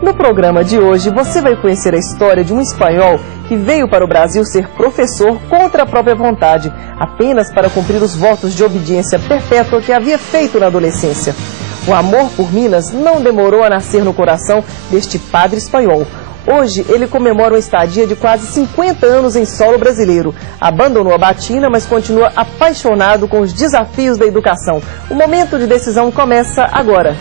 No programa de hoje, você vai conhecer a história de um espanhol que veio para o Brasil ser professor contra a própria vontade, apenas para cumprir os votos de obediência perpétua que havia feito na adolescência. O amor por Minas não demorou a nascer no coração deste padre espanhol. Hoje, ele comemora uma estadia de quase 50 anos em solo brasileiro. Abandonou a batina, mas continua apaixonado com os desafios da educação. O momento de decisão começa agora.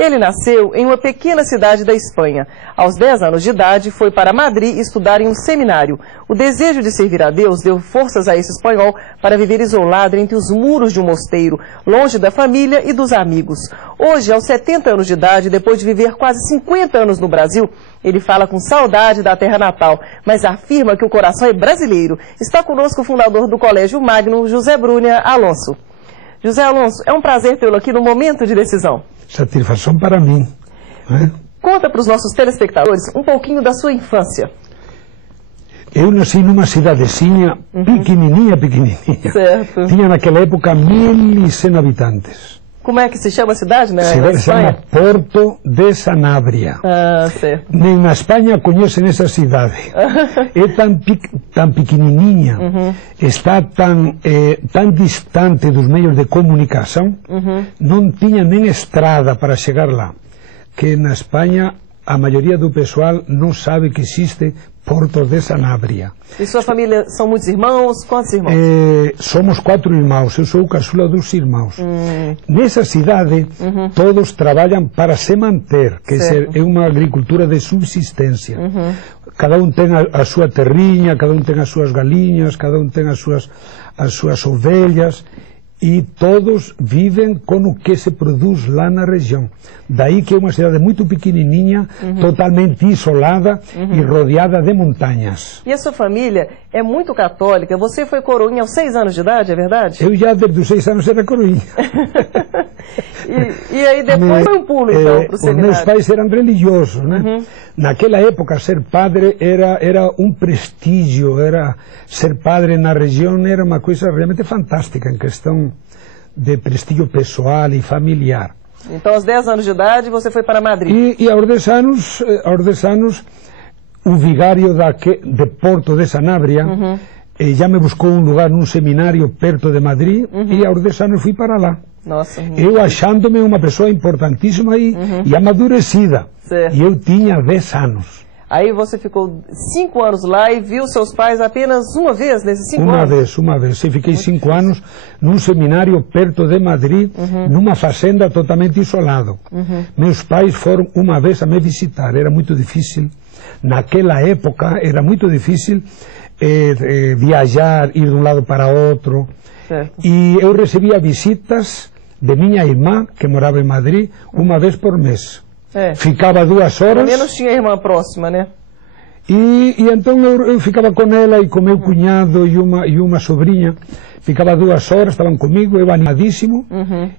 Ele nasceu em uma pequena cidade da Espanha. Aos 10 anos de idade, foi para Madrid estudar em um seminário. O desejo de servir a Deus deu forças a esse espanhol para viver isolado entre os muros de um mosteiro, longe da família e dos amigos. Hoje, aos 70 anos de idade, depois de viver quase 50 anos no Brasil, ele fala com saudade da terra natal, mas afirma que o coração é brasileiro. Está conosco o fundador do Colégio Magno, José Brunha Alonso. José Alonso, é um prazer tê-lo aqui no momento de decisão. Satisfação para mim. Né? Conta para os nossos telespectadores um pouquinho da sua infância. Eu nasci numa cidadezinha pequenininha. Certo. Tinha naquela época 1.100 habitantes. Como é que se chama a cidade, né? A cidade se chama Porto de Sanabria. Ah, certo. Nem na Espanha conhecem essa cidade. É tão pequenininha, está tão distante dos meios de comunicação, não tinha nem estrada para chegar lá. Que na Espanha a maioria do pessoal não sabe que existe Porto de Sanabria. E sua família são muitos irmãos? Quantos irmãos? Somos 4 irmãos, eu sou o caçula dos irmãos. Nessa cidade, todos trabalham para se manter, que é uma agricultura de subsistência. Cada um tem a sua terrinha, cada um tem as suas galinhas, cada um tem as suas ovelhas, e todos vivem com o que se produz lá na região. Daí que é uma cidade muito pequenininha, totalmente isolada e rodeada de montanhas. E a sua família é muito católica. Você foi coroinha aos 6 anos de idade, é verdade? Eu já desde os 6 anos era coroinha. e aí depois foi um pulo, então, para o seminário. Os meus pais eram religiosos, né? Naquela época, ser padre era um prestígio, ser padre na região era uma coisa realmente fantástica, em questão de prestígio pessoal e familiar. Então, aos 10 anos de idade, você foi para Madrid. E aos 10 anos, o vigário de Porto de Sanabria já me buscou um lugar num seminário perto de Madrid, e aos 10 anos fui para lá. Nossa, eu achando-me uma pessoa importantíssima e amadurecida. Certo. E eu tinha 10 anos. Aí você ficou 5 anos lá e viu seus pais apenas uma vez nesses 5 anos? Uma vez. Eu fiquei 5 anos num seminário perto de Madrid, numa fazenda totalmente isolado. Meus pais foram uma vez a me visitar. Era muito difícil. Naquela época era muito difícil viajar, ir de um lado para outro. Certo. E eu recebia visitas de minha irmã, que morava em Madrid, uma vez por mês. Ficava 2 horas. Pelo menos tinha irmã próxima, né? E então eu ficava com ela e com meu cunhado e uma sobrinha. Ficava 2 horas, estavam comigo, eu animadíssimo.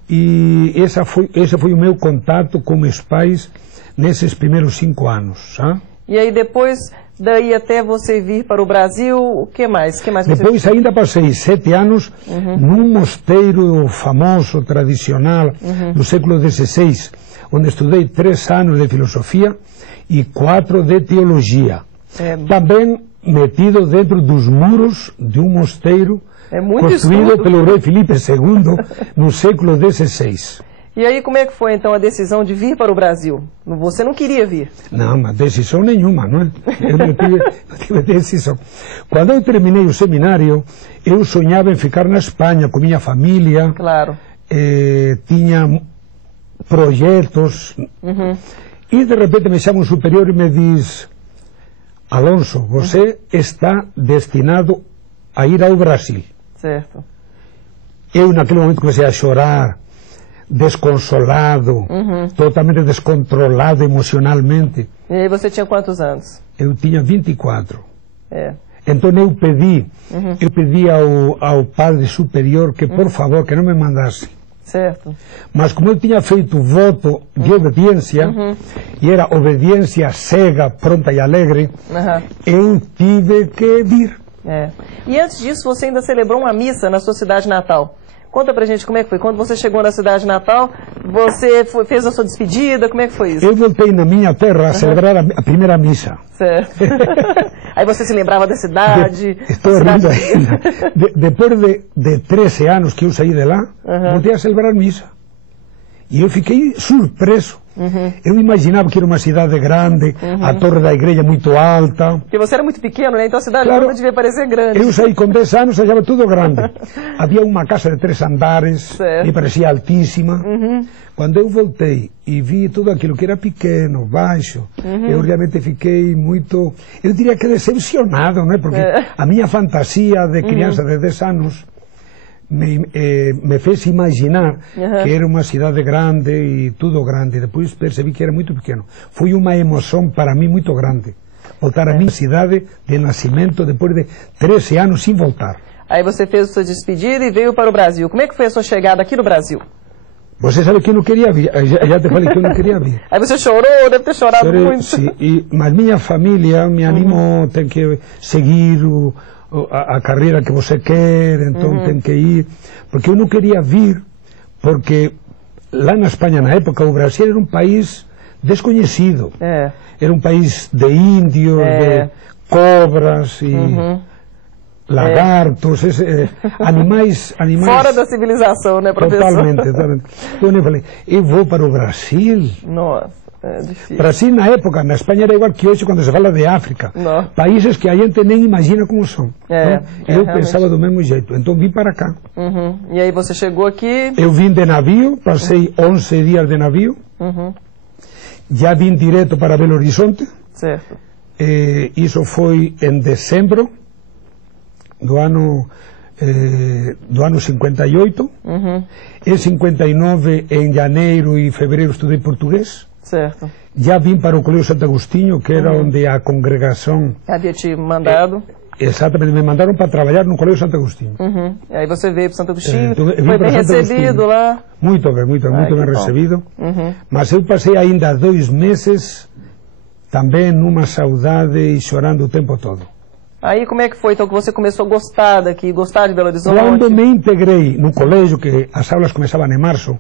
E esse foi o meu contato com meus pais nesses primeiros 5 anos. E aí depois, daí até você vir para o Brasil, o que mais? Depois ainda passei 7 anos num mosteiro famoso, tradicional, do século XVI, onde estudei 3 anos de filosofia e 4 de teologia. Também metido dentro dos muros de um mosteiro construído pelo rei Filipe II no século XVI. E aí como é que foi então a decisão de vir para o Brasil? Você não queria vir? Não, mas decisão nenhuma, não é? Eu não tive decisão. Quando eu terminei o seminário, eu sonhava em ficar na Espanha com minha família. Claro. Tinha projetos. E de repente me chama um superior e me diz: Alonso, você está destinado a ir ao Brasil. Certo. Eu naquele momento comecei a chorar, desconsolado, totalmente descontrolado emocionalmente. E aí você tinha quantos anos? Eu tinha 24. Então eu pedi ao padre superior que por favor que não me mandasse. Certo. Mas como eu tinha feito voto de obediência, e era obediência cega, pronta e alegre, eu tive que vir. E antes disso, você ainda celebrou uma missa na sua cidade natal. Conta pra gente como é que foi. Quando você chegou na cidade natal, você fez a sua despedida, como é que foi isso? Eu voltei na minha terra a celebrar a primeira missa. Certo. Aí você se lembrava da cidade? Estou rindo ainda. Depois de 13 anos que eu saí de lá, voltei a celebrar missa. E eu fiquei surpreso. Eu imaginava que era uma cidade grande, a torre da igreja muito alta. Porque você era muito pequeno, né? Então a cidade Claro, toda devia parecer grande. Eu saí com 10 anos, achava tudo grande. Havia uma casa de 3 andares, certo. me parecia altíssima. Quando eu voltei e vi tudo aquilo que era pequeno, baixo, eu realmente fiquei muito, eu diria que decepcionado, né? Porque a minha fantasia de criança de 10 anos me fez imaginar que era uma cidade grande e tudo grande. Depois percebi que era muito pequeno. Foi uma emoção para mim muito grande voltar à minha cidade de nascimento depois de 13 anos sem voltar. Aí você fez a sua despedida e veio para o Brasil. Como é que foi a sua chegada aqui no Brasil? Você sabe que eu não queria vir, já te falei que eu não queria vir. Aí você chorou, deve ter chorado muito. Sim, mas minha família me animou, tem que seguir a carreira que você quer, então tem que ir, porque eu não queria vir, porque lá na Espanha, na época, o Brasil era um país desconhecido, era um país de índios, de cobras e lagartos, animais... Fora da civilização, né, professor? Totalmente. Então eu falei, eu vou para o Brasil. Nossa. É difícil. Brasil, na época, na Espanha era igual que hoje quando se fala de África. Não. Países que a gente nem imagina como são. Então, eu pensava do mesmo jeito. Então vim para cá. E aí você chegou aqui? Eu vim de navio, passei 11 dias de navio. Já vim direto para Belo Horizonte. Certo. Isso foi em dezembro do ano 58. Em 59, em janeiro e fevereiro, estudei português. Certo. Já vim para o Colégio Santo Agostinho, que era onde a congregação... Havia te mandado? Exatamente, me mandaram para trabalhar no Colégio Santo Agostinho. E aí você veio para Santo Agostinho, então, foi bem recebido lá? Muito bem recebido. Mas eu passei ainda 2 meses também numa saudade e chorando o tempo todo. Aí como é que foi então que você começou a gostar daqui, gostar de Belo Horizonte? Quando me integrei no colégio, que as aulas começavam em março,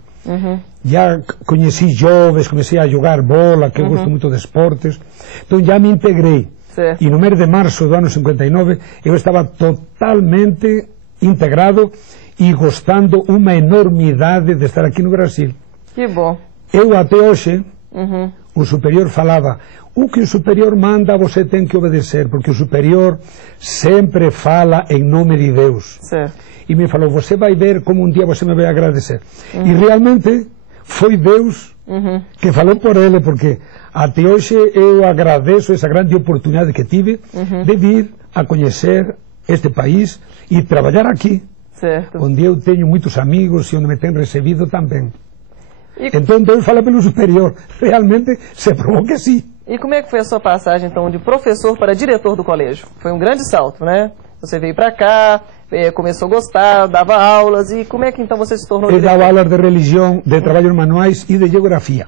já conheci jovens, comecei a jogar bola, que eu gosto muito de esportes, então já me integrei. Certo. E no mês de março do ano 59 eu estava totalmente integrado e gostando uma enormidade de estar aqui no Brasil. Que bom. Eu até hoje, o superior falava, o que o superior manda você tem que obedecer, porque o superior sempre fala em nome de Deus. Certo. E me falou, você vai ver como um dia você me vai agradecer. E realmente foi Deus que falou por ele, porque até hoje eu agradeço essa grande oportunidade que tive de vir a conhecer este país e trabalhar aqui, certo. Onde eu tenho muitos amigos e onde me têm recebido também. Então Deus fala pelo superior, realmente se provou que sim. E como é que foi a sua passagem, então, de professor para diretor do colégio? Foi um grande salto, né? Você veio para cá, começou a gostar, dava aulas, e como é que então você se tornou diretor? Eu dava aulas de religião, de trabalhos manuais e de geografia.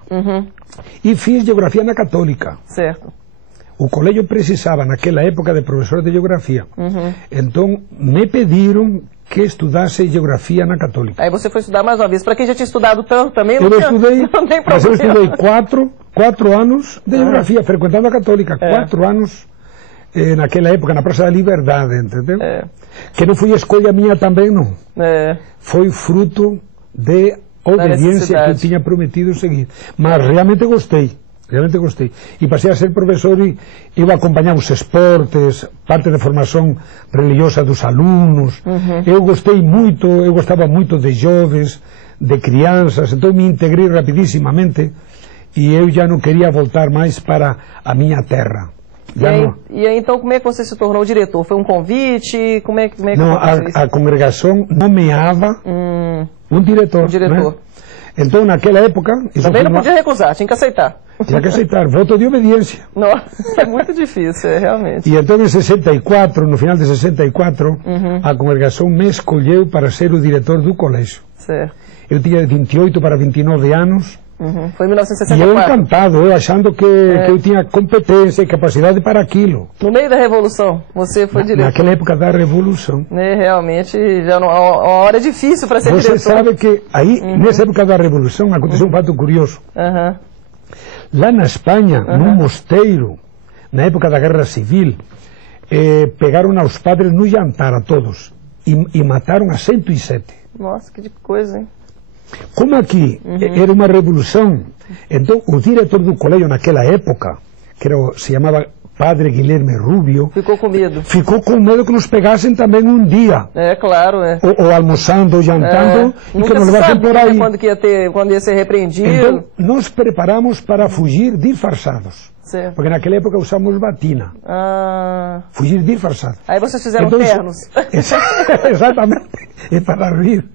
E fiz geografia na Católica. Certo. O colégio precisava, naquela época, de professor de geografia. Então, me pediram que estudasse geografia na Católica. Aí você foi estudar mais uma vez. Para quem já tinha estudado tanto também, não estudei, não tem problema. Mas eu estudei 4 anos de geografia, frequentando a Católica. 4 anos, naquela época, na Praça da Liberdade, entendeu? Que não foi escolha minha também, não. Foi fruto de obediência que eu tinha prometido seguir. Mas realmente gostei. E passei a ser professor e eu acompanhava os esportes, parte da formação religiosa dos alunos. Eu gostava muito de jovens, de crianças, então me integrei rapidissimamente e eu já não queria voltar mais para a minha terra. E aí, então, como é que você se tornou diretor? Foi um convite? Como é que não, a congregação nomeava um diretor. Né? Então, naquela época... Também não podia recusar, tinha que aceitar. Tinha que aceitar, voto de obediência. Nossa, é muito difícil, realmente. E então, em 64, no final de 64, a congregação me escolheu para ser o diretor do colégio. Certo. Eu tinha 28 para 29 anos, Foi em 1964. E eu encantado, eu achando que eu tinha competência e capacidade para aquilo. No meio da Revolução, você foi diretor. Naquela época da Revolução. Realmente, já uma hora difícil para ser diretor. Você sabe que aí, nessa época da Revolução, aconteceu um fato curioso. Lá na Espanha, num mosteiro, na época da Guerra Civil, pegaram aos padres no jantar a todos e mataram a 107. Nossa, que coisa, hein? Como aqui era uma revolução, então o diretor do colégio naquela época, que se chamava Padre Guilherme Rubio, ficou com medo. Ficou com medo que nos pegassem também um dia. Claro, Ou almoçando, ou jantando, e que nos levassem por aí. Quando ia ser repreendido. Então, nós preparamos para fugir disfarçados. Certo. Porque naquela época usamos batina. Fugir disfarçado. Aí vocês fizeram ternos. Exatamente. É para rir.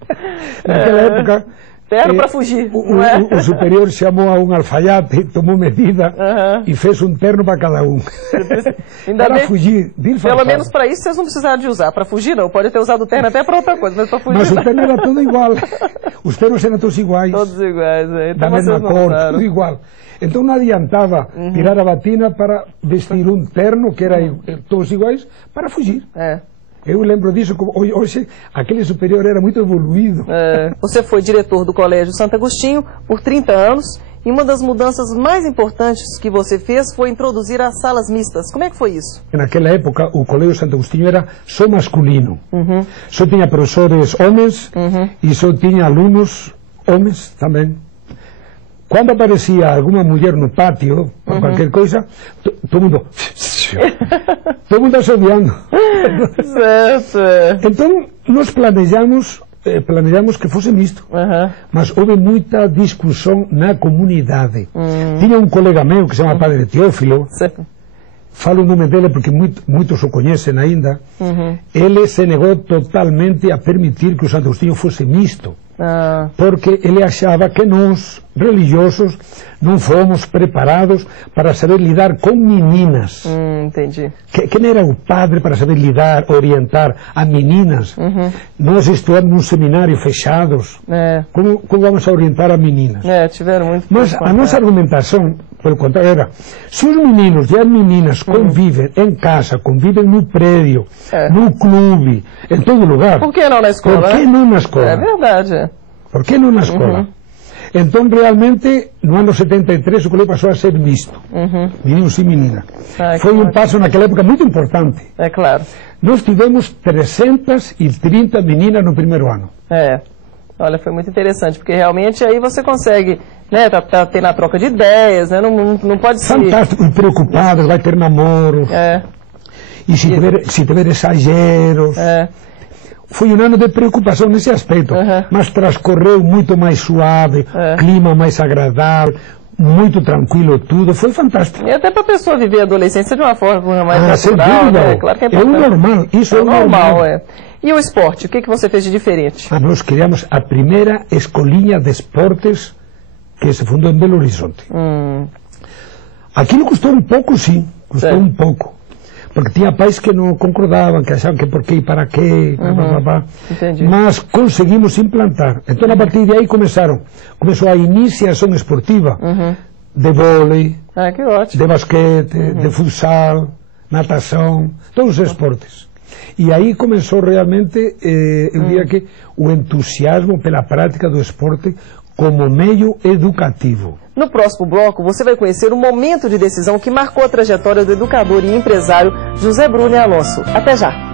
Naquela época... Terno para fugir. O superior chamou a um alfaiate, tomou medida e fez um terno para cada um. Para fugir disfarçado. Pelo menos para isso vocês não precisaram de usar. Para fugir não. Pode ter usado o terno até para outra coisa, mas para fugir. Mas o terno era tudo igual. Os ternos eram todos iguais. Todos iguais. Da mesma cor, tudo igual. Então não adiantava tirar a batina para vestir um terno, que era todos iguais, para fugir. Eu lembro disso, hoje aquele superior era muito evoluído. Você foi diretor do Colégio Santo Agostinho por 30 anos e uma das mudanças mais importantes que você fez foi introduzir as salas mistas. Como é que foi isso? Naquela época o Colégio Santo Agostinho era só masculino. Só tinha professores homens e só tinha alunos homens também. Quando aparecia alguma mulher no pátio, ou qualquer coisa, todo mundo assobiando. Certo. Então, nós planejamos que fosse misto. Mas houve muita discussão na comunidade. Tinha um colega meu que se chama Padre Teófilo. Falo o nome dele porque muitos o conhecem ainda. Ele se negou totalmente a permitir que o Santo Agostinho fosse misto. Porque ele achava que nós, religiosos, não fomos preparados para saber lidar com meninas. Entendi. Quem era o padre para saber lidar, orientar a meninas? Nós estudamos num seminário fechados. Como vamos a orientar a meninas? Tiveram muito. Mas a nossa argumentação, pelo contrário, era: se os meninos e as meninas convivem em casa, convivem no prédio, no clube, em todo lugar, por que não na escola? Por que não na escola? É verdade. Por que não na escola? Então, realmente, no ano 73, o colégio passou a ser misto. Meninos e meninas. Foi um passo naquela época muito importante. É claro. Nós tivemos 330 meninas no primeiro ano. Olha, foi muito interessante, porque realmente aí você consegue, né, tá tendo a troca de ideias, né, não pode ser... Fantástico, e preocupadas, vai ter namoro. E se tiver exageros... Foi um ano de preocupação nesse aspecto, mas transcorreu muito mais suave, clima mais agradável, muito tranquilo tudo, foi fantástico. E até para a pessoa viver a adolescência de uma forma mais natural, né? Claro que é importante. É o normal, isso é o normal. E o esporte, o que você fez de diferente? Nós criamos a primeira escolinha de esportes que se fundou em Belo Horizonte. Aquilo custou um pouco, sim, custou um pouco. Porque tinha pais que não concordavam, que achavam que por quê e para quê, mas conseguimos implantar. Então, a partir de aí começou a iniciação esportiva de vôlei, de basquete, de futsal, natação, todos os esportes. E aí começou realmente, eu diria que, o entusiasmo pela prática do esporte como meio educativo. No próximo bloco, você vai conhecer um momento de decisão que marcou a trajetória do educador e empresário José Bruno Alonso. Até já!